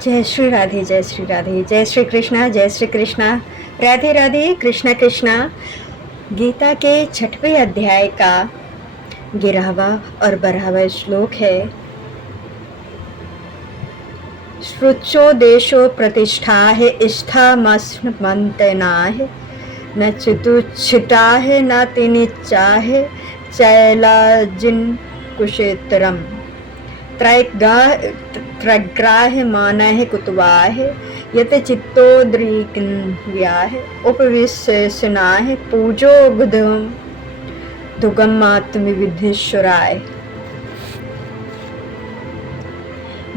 जय श्री राधे, जय श्री राधे, जय श्री कृष्णा, जय श्री कृष्णा, राधे राधे, कृष्णा कृष्णा। गीता के 6वें अध्याय का 11वां और 12वां श्लोक है। श्रुचो देशो प्रतिष्ठा है, इष्ठा मस्मंतना है, न चितुच्छिता है, न तिनिच्चा है, चैलाजिन कुशेतरम, त्रग्राह मानः कुतवाह, यत चित्तोद्रिक्रियाः, उपविशेषणाः, पूजो गुदम दुगमात्मविधिश्वराय।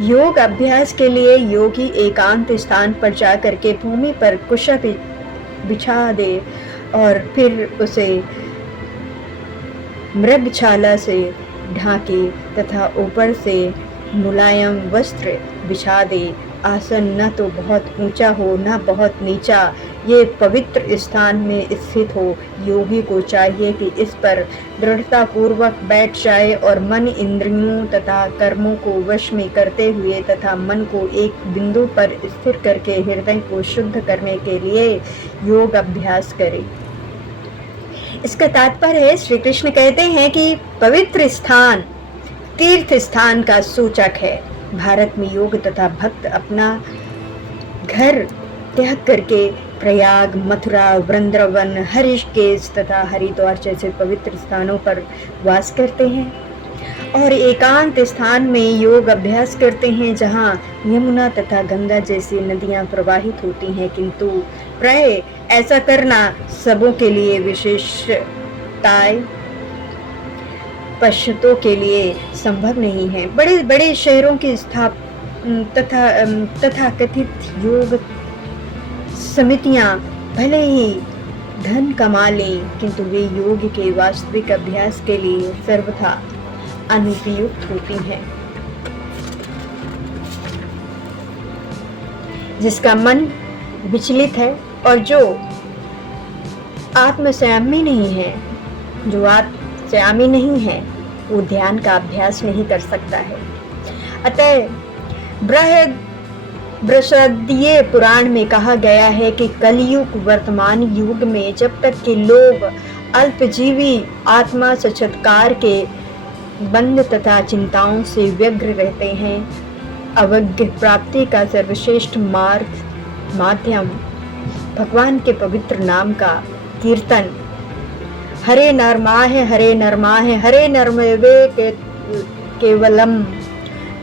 योग अभ्यास के लिए योगी एकांत स्थान पर जाकर के भूमि पर कुशा बिछा दे और फिर उसे मृगछाला से ढाके तथा ऊपर से मुलायम वस्त्र बिछा दे। आसन न तो बहुत ऊंचा हो न बहुत नीचा, ये पवित्र स्थान में स्थित हो। योगी को चाहिए कि इस पर दृढ़ता पूर्वक बैठ जाए और मन, इंद्रियों तथा कर्मों को वश में करते हुए तथा मन को एक बिंदु पर स्थिर करके हृदय को शुद्ध करने के लिए योग अभ्यास करे। इसका तात्पर्य है, श्री कृष्ण कहते हैं कि पवित्र स्थान तीर्थ स्थान का सूचक है। भारत में योग तथा भक्त अपना घर त्याग करके प्रयाग, मथुरा, वृंदावन, हरिकेश तथा हरिद्वार जैसे पवित्र स्थानों पर वास करते हैं और एकांत स्थान में योग अभ्यास करते हैं, जहां यमुना तथा गंगा जैसी नदियां प्रवाहित होती हैं। किंतु प्राय ऐसा करना सबों के लिए विशेषताएं पश्चितों के लिए संभव नहीं है। बड़े बड़े शहरों की तथा कथित योग समितियां भले ही धन कमा लें, किंतु वे योग के वास्तविक अभ्यास के लिए सर्वथा अनुपयुक्त होती हैं। जिसका मन विचलित है और जो आत्मसंयमी नहीं है, जो आत्मसंयमी नहीं है, वो ध्यान का अभ्यास नहीं कर सकता है। अतः बृहस्पति पुराण में कहा गया है कि कलयुग वर्तमान युग में जब तक कि लोग अल्पजीवी आत्मा साक्षात्कार के बंध तथा चिंताओं से व्यग्र रहते हैं, अवज्ञ प्राप्ति का सर्वश्रेष्ठ माध्यम भगवान के पवित्र नाम का कीर्तन, हरे नरमाहे हरे नरमाहे हरे नरमेवे केवलम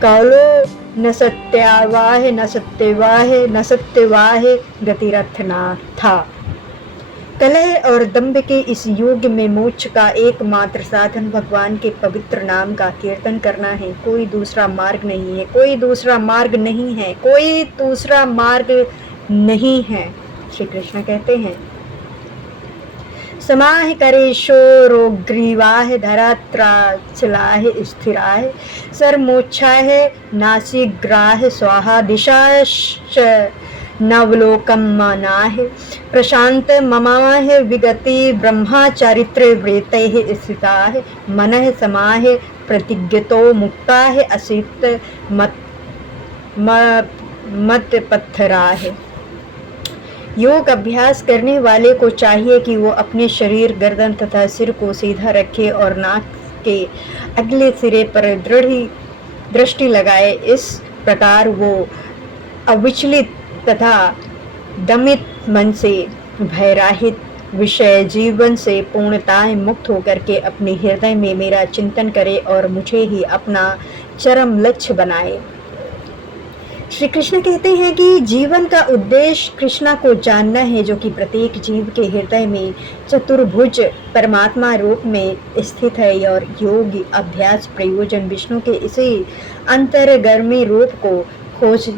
कालो न सत्यवाहे न सत्यवाहे न सत्यवाहे गतिरथना था। कलह और दंभ के इस युग में मोक्ष का एकमात्र साधन भगवान के पवित्र नाम का कीर्तन करना है। कोई दूसरा मार्ग नहीं है, कोई दूसरा मार्ग नहीं है, कोई दूसरा मार्ग नहीं है। श्री कृष्ण कहते हैं, समाह करे शोरोग्रीवाह धरात्राचलाह स्थिराह सर्मोच्छाह नासिग्राह स्वाहा दिशाश्च नवलोकम मानाह प्रशांत ममाह विगति ब्रह्मचारित्र वृत्तैः स्थिताः मनः समाह प्रतिज्ञतो मुक्ताः असित मत पत्थराह। योग अभ्यास करने वाले को चाहिए कि वो अपने शरीर, गर्दन तथा सिर को सीधा रखे और नाक के अगले सिरे पर दृढ़ दृष्टि लगाए। इस प्रकार वो अविचलित तथा दमित मन से, भयरहित विषय जीवन से पूर्णतः मुक्त होकर के अपने हृदय में मेरा चिंतन करे और मुझे ही अपना चरम लक्ष्य बनाए। श्री कृष्ण कहते हैं कि जीवन का उद्देश्य कृष्णा को जानना है, जो कि प्रत्येक जीव के हृदय में चतुर्भुज परमात्मा रूप में स्थित है। और योग अभ्यास प्रयोजन विष्णु के इसी अंतर्गामी रूप को खोज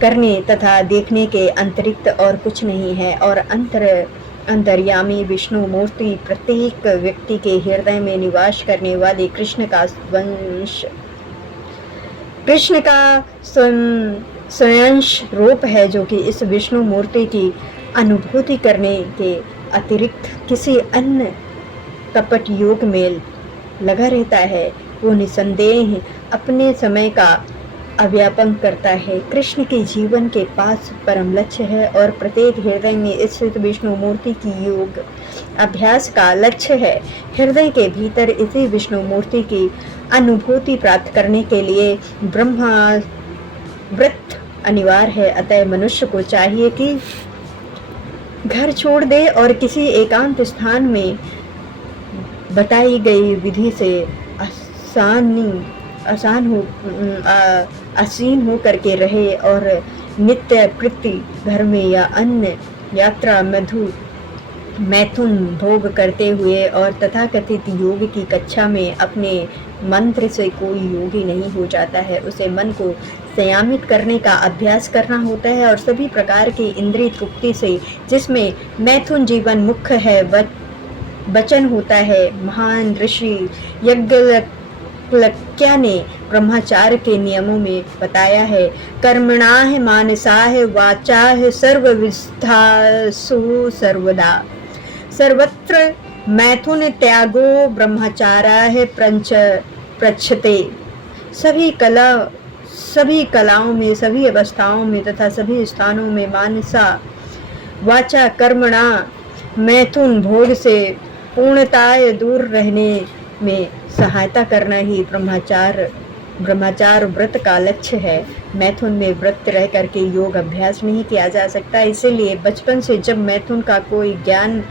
करने तथा देखने के अतिरिक्त और कुछ नहीं है। और अंतर्यामी विष्णु मूर्ति प्रत्येक व्यक्ति के हृदय में निवास करने वाले कृष्ण का स्वयं रूप है, जो कि इस विष्णु मूर्ति की अनुभूति करने के अतिरिक्त किसी अन्य कपट योग में लगा रहता है। वो निसंदेह अपने समय का अव्यापन करता है। कृष्ण के जीवन के पास परम लक्ष्य है और प्रत्येक हृदय में स्थित विष्णु मूर्ति की योग अभ्यास का लक्ष्य है। हृदय के भीतर इसी विष्णु मूर्ति की अनुभूति प्राप्त करने के लिए ब्रह्मव्रत अनिवार्य है। अतः मनुष्य को चाहिए कि घर छोड़ दे और किसी एकांत स्थान में बताई गई विधि से आसीन हो करके रहे और नित्य कृत्य घर में या अन्य यात्रा मैथुन भोग करते हुए और तथाकथित योग की कक्षा में अपने मंत्र से कोई योगी नहीं हो जाता है। उसे मन को संयमित करने का अभ्यास करना होता है और सभी प्रकार की इंद्रिय तृप्ति से, जिसमें मैथुन जीवन मुख्य है, वचन होता है। महान ऋषि याज्ञवल्क्य ने ब्रह्मचार्य के नियमों में बताया है, कर्मणाः मानसाः वाचाः सर्वविद्यासु सर्वदा सर्वत्र मैथुन त्यागो ब्रह्मचार्याः प्रचते। सभी कलाओं में, सभी अवस्थाओं में तथा सभी स्थानों में मानसा वाचा कर्मणा मैथुन भोग से पूर्णताय दूर रहने में सहायता करना ही ब्रह्मचार्य व्रत का लक्ष्य है। मैथुन में व्रत रह करके योग अभ्यास नहीं किया जा सकता। इसीलिए बचपन से जब मैथुन का कोई ज्ञान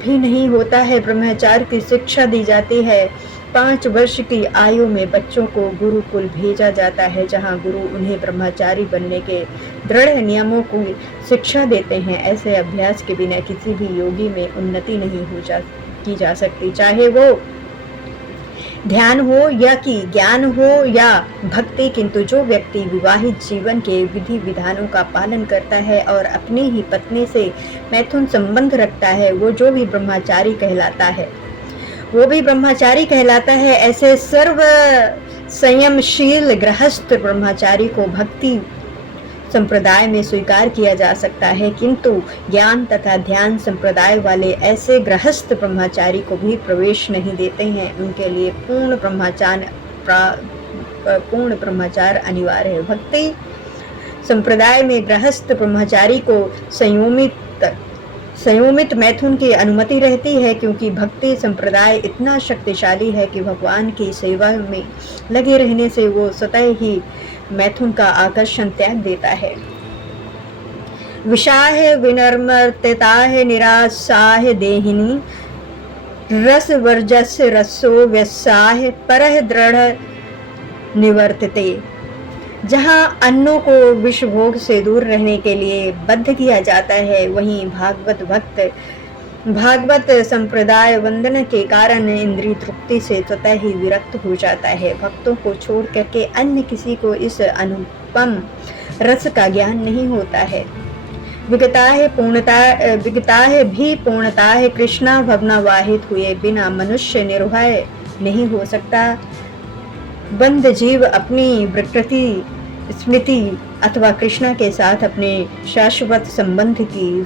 भी नहीं होता है, ब्रह्मचार्य की शिक्षा दी जाती है। 5 वर्ष की आयु में बच्चों को गुरुकुल भेजा जाता है, जहां गुरु उन्हें ब्रह्मचारी बनने के दृढ़ नियमों को शिक्षा देते हैं। ऐसे अभ्यास के बिना किसी भी योगी में उन्नति नहीं की जा सकती, चाहे वो ध्यान हो या कि ज्ञान हो या भक्ति। किंतु जो व्यक्ति विवाहित जीवन के विधि विधानों का पालन करता है और अपनी ही पत्नी से मैथुन संबंध रखता है, वो भी ब्रह्मचारी कहलाता है। ऐसे सर्व संयमशील गृहस्थ ब्रह्मचारी को भक्ति संप्रदाय में स्वीकार किया जा सकता है, किंतु ज्ञान तथा ध्यान संप्रदाय वाले ऐसे गृहस्थ ब्रह्मचारी को भी प्रवेश नहीं देते हैं। उनके लिए पूर्ण ब्रह्मचार्य अनिवार्य है। भक्ति संप्रदाय में गृहस्थ ब्रह्मचारी को संयमित मैथुन की अनुमति रहती है, क्योंकि भक्ति संप्रदाय इतना शक्तिशाली है कि भगवान की सेवा में लगे रहने से वो स्वतः ही मैथुन का आकर्षण त्याग देता है। विषाह विनम्रताः निराशाः देहिनी रस वर्जस रसो व्यसाह परह दृढ़ निवर्तते। जहाँ अन्नों को विष भोग से दूर रहने के लिए बद्ध किया जाता है, वहीं भागवत संप्रदाय वंदन के कारण इंद्रिय तृप्ति से स्वतः ही विरक्त हो जाता है। भक्तों को छोड़ करके अन्य किसी को इस अनुपम रस का ज्ञान नहीं होता है। विगताः भी पूर्णताः कृष्णा भवनावाहित हुए बिना मनुष्य निर्भय नहीं हो सकता। बंध जीव अपनी प्रकृति स्मृति अथवा कृष्णा के साथ अपने शाश्वत संबंध की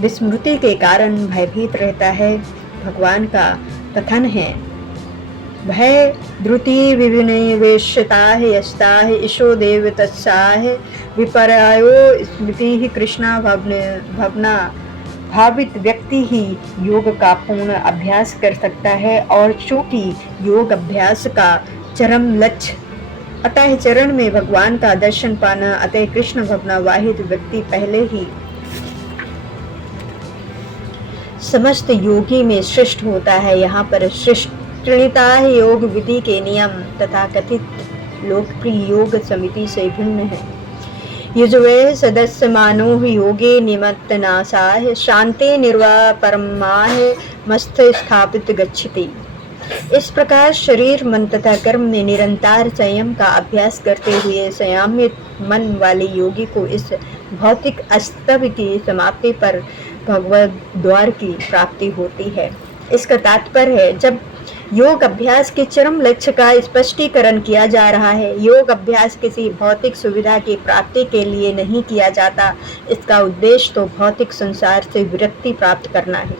विस्मृति के कारण भयभीत रहता है। भगवान का कथन है, भय द्रुति विनिवेशिताः यस्ताः ईशो देव तत्साः विपर्यायो स्मृति कृष्णा भावना। भावित व्यक्ति ही योग का पूर्ण अभ्यास कर सकता है, और चूंकि योग अभ्यास का चरम लक्ष्य अतः चरण में भगवान का दर्शन पाना, अतः कृष्ण भावनावाहित व्यक्ति पहले ही समस्त योगी में श्रेष्ठ होता है। यहाँ पर श्रेष्ठता योग विधि के नियम तथा कथित लोकप्रिय योग समिति से भिन्न है। युजवे सदस्य मानो योगे निमत्तनासाय शांति निर्वापरमाह मस्त स्थापित गच्छति। इस प्रकार शरीर मन तथा कर्म में निरंतर संयम का अभ्यास करते हुए संयमित मन वाले योगी को इस भौतिक अस्तव्य की समाप्ति पर भगवद द्वार की प्राप्ति होती है। इसका तात्पर्य है, जब योग अभ्यास के चरम लक्ष्य का स्पष्टीकरण किया जा रहा है। योग अभ्यास किसी भौतिक सुविधा की प्राप्ति के लिए नहीं किया जाता। इसका उद्देश्य तो भौतिक संसार से विरक्ति प्राप्त करना है।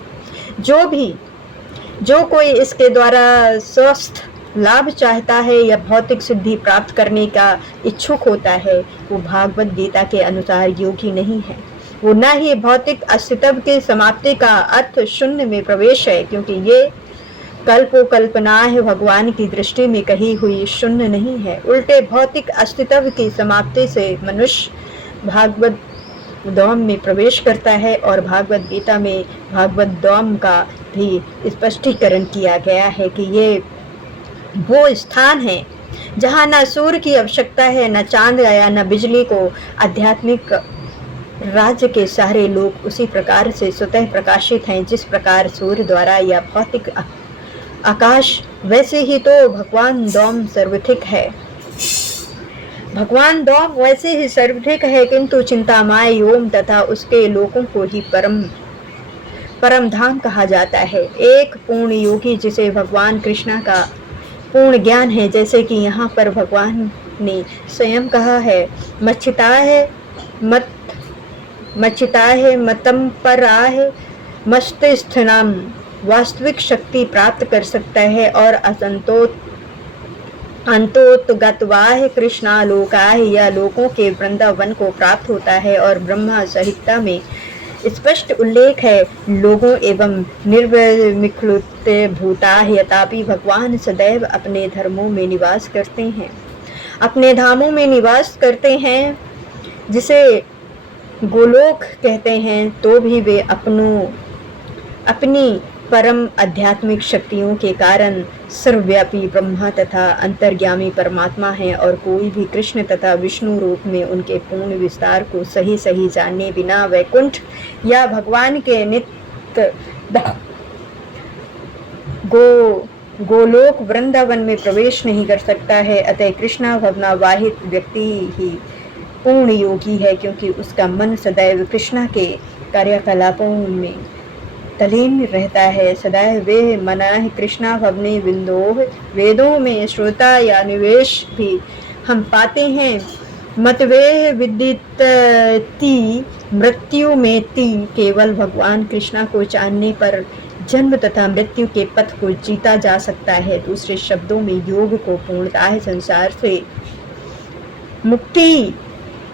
जो कोई इसके द्वारा स्वस्थ लाभ चाहता है या भौतिक सिद्धि प्राप्त करने का इच्छुक होता है, वो भागवत गीता के अनुसार योगी नहीं है। वो न ही भौतिक अस्तित्व के समाप्ति का अर्थ शून्य में प्रवेश है, क्योंकि ये कल्पना है, भगवान की दृष्टि में कही हुई शून्य नहीं है। उल्टे भौतिक अस्तित्व की समाप्ति से मनुष्य भागवत दौम में प्रवेश करता है, और भागवत गीता में भागवत दौम का भी स्पष्टीकरण किया गया है कि ये वो स्थान है जहाँ न सूर्य की आवश्यकता है, न चांद या न बिजली को। आध्यात्मिक राज्य के सारे लोग उसी प्रकार से स्वतः प्रकाशित हैं जिस प्रकार सूर्य द्वारा या भौतिक आकाश, वैसे ही तो भगवान दौम सर्वथिक है। भगवान दौम वैसे ही सर्वधिक है, किंतु चिंतामय योम तथा उसके लोगों को ही परम धाम कहा जाता है। एक पूर्ण योगी जिसे भगवान कृष्णा का पूर्ण ज्ञान है, जैसे कि यहाँ पर भगवान ने स्वयं कहा है, मच्चिताहे मतम पर आहे मस्तिष्ठनम, वास्तविक शक्ति प्राप्त कर सकता है और अंतोत्गतवाह कृष्णालोकाह, या लोगों के वृंदावन को प्राप्त होता है। और ब्रह्मा संहिता में स्पष्ट उल्लेख है, लोगों एवं निर्विमुक्त भूताः, यथापि भगवान सदैव अपने धर्मों में निवास करते हैं, अपने धामों में निवास करते हैं, जिसे गोलोक कहते हैं। तो भी वे अपनी परम आध्यात्मिक शक्तियों के कारण सर्वव्यापी ब्रह्मा तथा अंतर्यामी परमात्मा है, और कोई भी कृष्ण तथा विष्णु रूप में उनके पूर्ण विस्तार को सही सही जाने बिना वैकुंठ या भगवान के नित्य गोलोक वृंदावन में प्रवेश नहीं कर सकता है। अतः कृष्णा भवनावाहित व्यक्ति ही पूर्ण योगी है, क्योंकि उसका मन सदैव कृष्णा के कार्यकलापों में तलीन रहता है। सदैव वे मनाह कृष्णा भवने बिंदोह, वेदों में श्रोता या निवेश भी हम पाते हैं। मतवे विदितति मृत्यु में ती, केवल भगवान कृष्णा को जानने पर जन्म तथा मृत्यु के पथ को जीता जा सकता है। दूसरे शब्दों में योग को पूर्णतः संसार से मुक्ति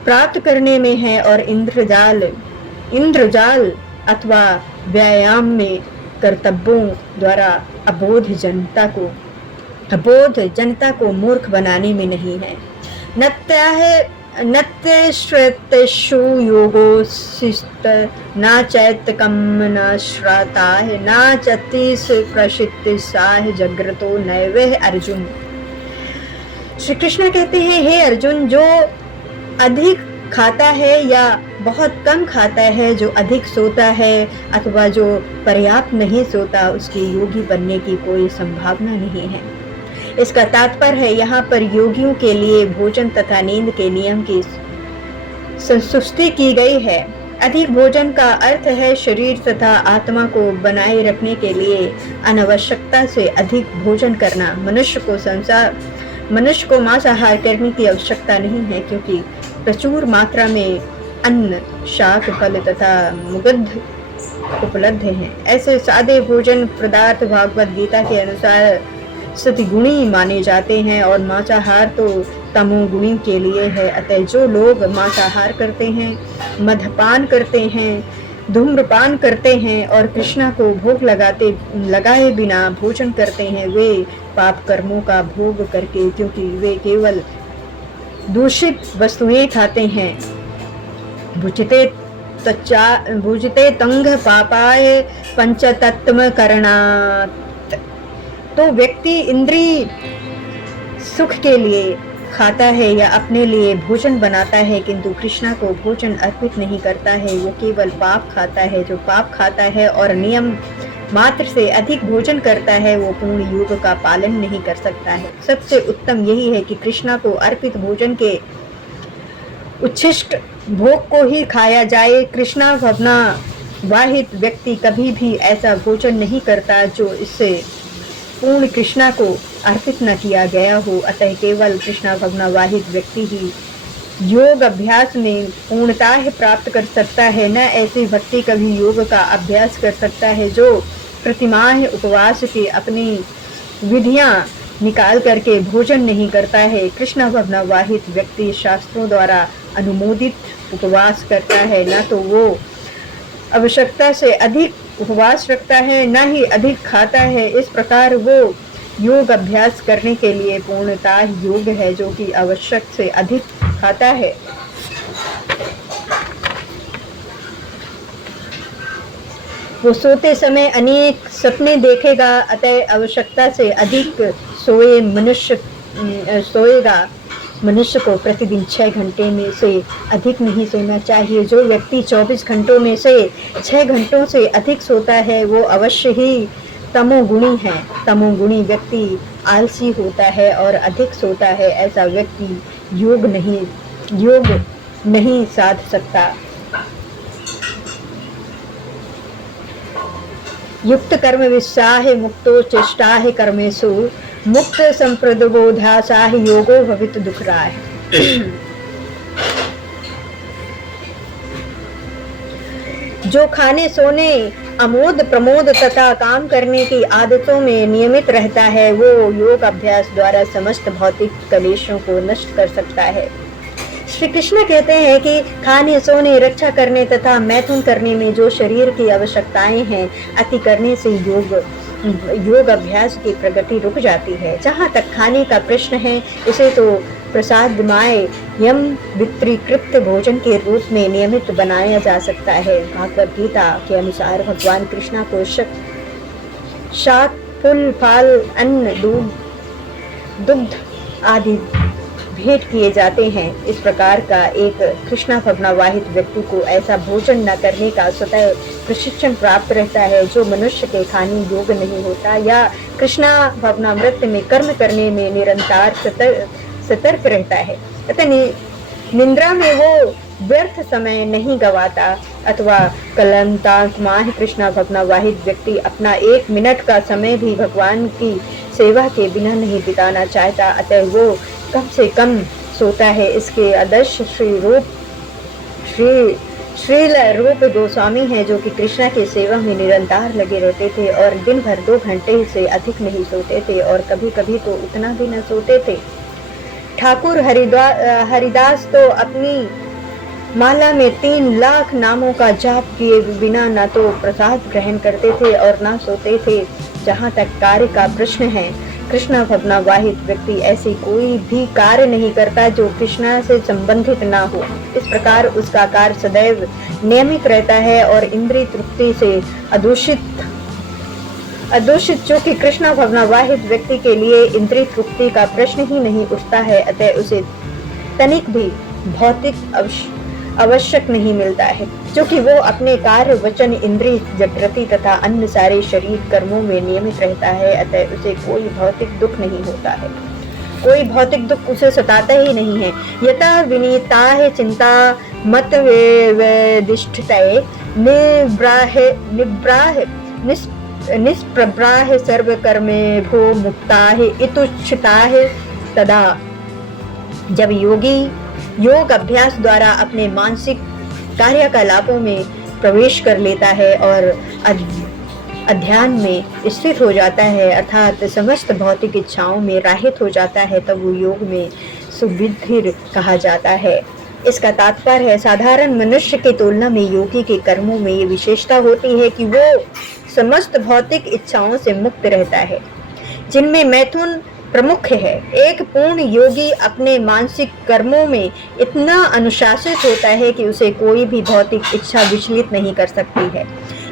प्राप्त करने में है, और इंद्रजाल अथवा व्यायाम में कर्तव्यों द्वारा अबोध जनता को मूर्ख बनाने में नहीं है। नत्यश्रुतेषु योगोऽसित न चैतकम न श्राताः न चतीस प्रशितिसाह जग्रतो नैवः अर्जुन। श्री कृष्ण कहते हैं, हे अर्जुन, जो अधिक खाता है या बहुत कम खाता है, जो अधिक सोता है अथवा जो पर्याप्त नहीं सोता, उसके योगी बनने की कोई संभावना नहीं है। इसका तात्पर्य है, यहाँ पर योगियों के लिए भोजन तथा नींद के नियम की संस्तुति की गई है। अधिक भोजन का अर्थ है शरीर तथा आत्मा को बनाए रखने के लिए अनावश्यकता से अधिक भोजन करना। मनुष्य को मांसाहार करने की आवश्यकता नहीं है, क्योंकि प्रचुर मात्रा में अन्न, शाक, फल तथा मुग्ध उपलब्ध हैं। ऐसे सादे भोजन पदार्थ भागवत गीता के अनुसार सतगुणी माने जाते हैं, और मांसाहार तो तमोगुणी के लिए है। अतः जो लोग मांसाहार करते हैं, मद्यपान करते हैं, धूम्रपान करते हैं और कृष्णा को भोग लगाए बिना भोजन करते हैं, वे पाप कर्मों का भोग करके, क्योंकि वे केवल दूषित वस्तुएं खाते हैं, भुजते तंग पापाय पंचतत्व करणात्। तो व्यक्ति इंद्रिय सुख के लिए खाता है या अपने लिए भोजन बनाता है, किंतु कृष्णा को भोजन अर्पित नहीं करता है, वो केवल पाप खाता है। जो पाप खाता है और नियम मात्र से अधिक भोजन करता है, वो पूर्ण योग का पालन नहीं कर सकता है। सबसे उत्तम यही है कि कृष्णा को अर्पित भोजन के उच्छिष्ट भोग को ही खाया जाए। कृष्णा भवना वाहित व्यक्ति कभी भी ऐसा भोजन नहीं करता जो इससे पूर्ण कृष्णा को अर्पित न किया गया हो। अतः केवल कृष्णा भवना वाहित व्यक्ति ही योग अभ्यास में पूर्णता प्राप्त कर सकता है। न ऐसी भक्ति कभी योग का अभ्यास कर सकता है जो प्रतिमाह उपवास की अपनी विधियां निकाल करके भोजन नहीं करता है। कृष्ण भावनावाहित व्यक्ति शास्त्रों द्वारा अनुमोदित उपवास करता है, न तो वो आवश्यकता से अधिक उपवास रखता है, न ही अधिक खाता है। इस प्रकार वो योग अभ्यास करने के लिए पूर्णतः योग्य है, जो कि आवश्यक से अधिक खाता है। वो सोते समय अनेक सपने देखेगा, अतः आवश्यकता से अधिक सोएगा। मनुष्य को प्रतिदिन 6 घंटे में से अधिक नहीं सोना चाहिए। जो व्यक्ति 24 घंटों में से 6 घंटों से अधिक सोता है वो अवश्य ही तमोगुणी है। तमोगुणी व्यक्ति आलसी होता है और अधिक सोता है। ऐसा व्यक्ति योग नहीं साध सकता। युक्त कर्म विस्साह मुक्तो चेष्टाह कर्मेषु मुक्त संप्रदबोधासाह योगो भवित दुखराय। जो खाने सोने आमोद प्रमोद तथा काम करने की आदतों में नियमित रहता है वो योग अभ्यास द्वारा समस्त भौतिक कलेशों को नष्ट कर सकता है। श्री कृष्ण कहते हैं कि खाने सोने रक्षा करने तथा मैथुन करने में जो शरीर की आवश्यकताएं हैं, अति करने से योग अभ्यास की प्रगति रुक जाती है। जहाँ तक खाने का प्रश्न है, इसे तो प्रसादमय यम वित्रीकृत भोजन के रूप में नियमित बनाया जा सकता है। भागवत गीता के अनुसार भगवान कृष्णा को शाक फूल फल अन्न दुग्ध आदि भेंट किए जाते हैं। इस प्रकार का एक कृष्णा भावनावाहित व्यक्ति को ऐसा भोजन न करने का स्वतः प्रशिक्षण प्राप्त रहता है जो मनुष्य के खाने योग्य नहीं होता, या कृष्णा भावनामृत में कर्म करने में निरंतर सतर्क रहता है अतः निंद्रा में वो व्यर्थ समय नहीं गवाता। अथवा कलंतात्मा कृष्णा भावनावाहित व्यक्ति अपना 1 मिनट का समय भी भगवान की सेवा के बिना नहीं बिताना चाहता, अतः वो कम से कम सोता है। इसके आदर्श श्रील रूप गोस्वामी है, जो कि कृष्णा की सेवा में निरंतर लगे रहते थे और दिन भर 2 घंटे से अधिक नहीं सोते थे और कभी कभी तो उतना भी न सोते थे। ठाकुर हरिदास तो अपनी माला में 3 लाख नामों का जाप किए बिना न तो प्रसाद ग्रहण करते थे और न सोते थे। जहाँ तक कार्य का प्रश्न है, कृष्णा भावनावाहित व्यक्ति ऐसी कोई भी कार्य नहीं करता जो कृष्णा से संबंधित ना हो। इस प्रकार उसका कार्य सदैव नियमित रहता है और इंद्रिय तृप्ति से अदूषित, जो कि कृष्णा भावनावाहित व्यक्ति के लिए इंद्रिय तृप्ति का प्रश्न ही नहीं उठता है, अतः उसे तनिक भी भौतिक आवश्यक नहीं मिलता है, जो कि वो अपने कार्य वचन इंद्रिय जागृति तथा अन्य सारे शरीर कर्मों में नियमित रहता है, अतः उसे कोई भौतिक दुख नहीं होता है। कोई भौतिक दुख उसे सताता ही नहीं है। यथा विनीता है चिंता मत वेदिष्ठतये निष्प्रभ्राह सर्व कर्मे भो मुक्ताः इतुच्छिताः। तदा जब योगी योग अभ्यास द्वारा अपने मानसिक कार्यकलापों में प्रवेश कर लेता है और अध्यान में स्थित हो जाता है, अर्थात समस्त भौतिक इच्छाओं में राहित हो जाता है, तब वो योग में सुविधिर कहा जाता है। इसका तात्पर्य है, साधारण मनुष्य की तुलना में योगी के कर्मों में ये विशेषता होती है कि वो समस्त भौतिक इच्छाओं से मुक्त रहता है, जिनमें मैथुन प्रमुख है। एक पूर्ण योगी अपने मानसिक कर्मों में इतना अनुशासित होता है कि उसे कोई भी भौतिक इच्छा विचलित नहीं कर सकती है।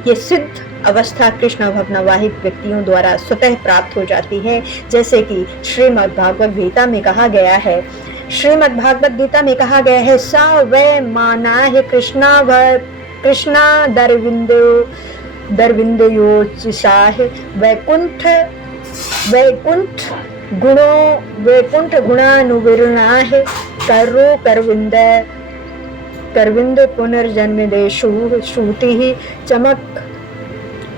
ये सिद्ध अवस्था कृष्ण भावनावाहित व्यक्तियों द्वारा स्वतः प्राप्त हो जाती है, जैसे कि श्रीमद् भागवत गीता में कहा गया है। श्रीमद् भागवत गीता में कहा गया है, सा वै माना है कृष्णा दरविंदयोचिषाः वैकुंठ गुणानुविरणाः करो करविंद पुनर्जन्मदेशु श्रुतिः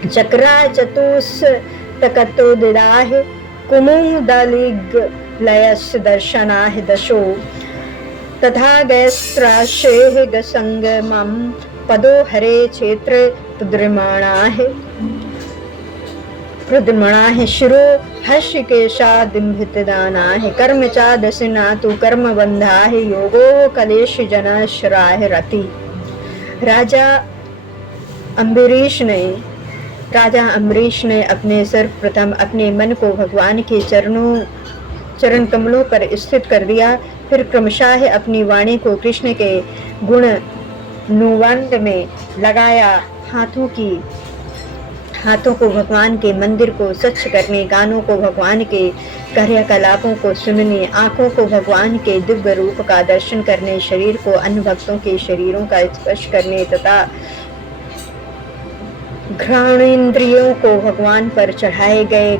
चक्रा चतुस्तकतोदिदाः कुमुदलिग्लयस् दर्शनाः दशो तथा गयस्त्राशेः गसंगमं पदो हरे क्षेत्र पुद्रिमाणाः। प्रद्मणाः शिरो हर्षिकेशादिम्भितदानाः कर्म चा दशना तु कर्मबन्धाः योगो कलेश जनाश्राय रति। राजा अम्बरीश ने अपने सर्वप्रथम अपने मन को भगवान के चरण कमलों पर स्थित कर दिया। फिर क्रमशः अपनी वाणी को कृष्ण के गुण नुवंद में लगाया। हाथों को भगवान के मंदिर को स्वच्छ करने, कानों को भगवान के क्रियाकलापों को सुनने, आंखों को भगवान के दिव्य रूप का दर्शन करने, शरीर को अन्य भक्तों के शरीरों का स्पर्श करने तथा घ्राणेन्द्रियों को भगवान पर चढ़ाए गए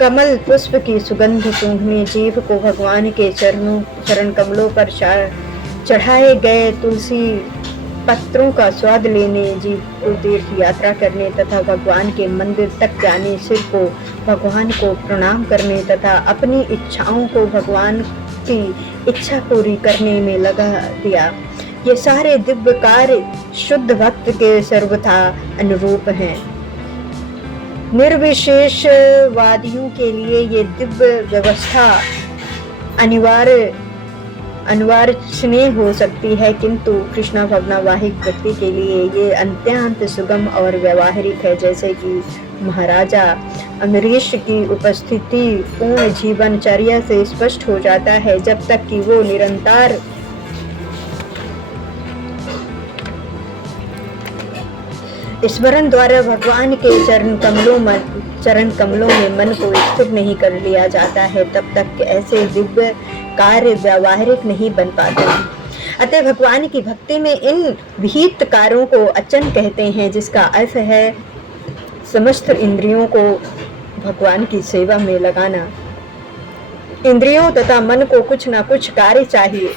कमल पुष्प की सुगंध सूंघने, जीभ को भगवान के चरण कमलों पर चढ़ाए गए तुलसी पत्रों का स्वाद लेने, जीव को तीर्थ यात्रा करने तथा भगवान के मंदिर तक जाने, सिर को भगवान को प्रणाम करने तथा अपनी इच्छाओं को भगवान की इच्छा पूरी करने में लगा दिया। ये सारे दिव्य कार्य शुद्ध भक्त के सर्वथा अनुरूप हैं। निर्विशेषवादियों के लिए ये दिव्य व्यवस्था अनिवार्य हो सकती है, किंतु कृष्ण भवनावाहिक व्यक्ति के लिए ये अत्यंत सुगम और व्यवहारिक है। जैसे कि महाराजा अम्बरीश की उपस्थिति पूर्ण जीवनचर्या से स्पष्ट हो जाता है, जब तक कि वो निरंतर स्मरण द्वारा भगवान के चरण कमलों में मन को स्थिर नहीं कर लिया जाता है, तब तक ऐसे दिव्य कार्य व्यावहारिक नहीं बन पाते। अतः भगवान की भक्ति में इन विहित कार्यों को अचन कहते हैं, जिसका अर्थ है समस्त इंद्रियों को भगवान की सेवा में लगाना। इंद्रियों तथा मन को कुछ न कुछ कार्य चाहिए,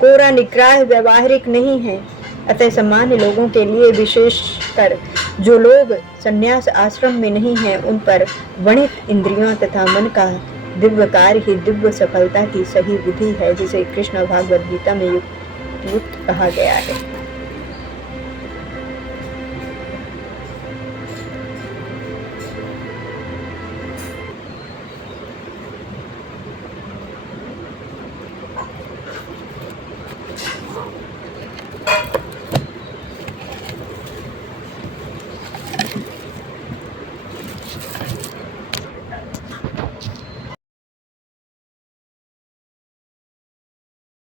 कोरा निग्रह व्यावहारिक नहीं है। अतः सामान्य लोगों के लिए, विशेषकर जो लोग संन्यास आश्रम में नहीं हैं, उन पर वर्णित इंद्रियों तथा मन का दिव्य कार्य ही दिव्य सफलता की सही विधि है, जिसे कृष्ण भागवत गीता में युक्त कहा गया है।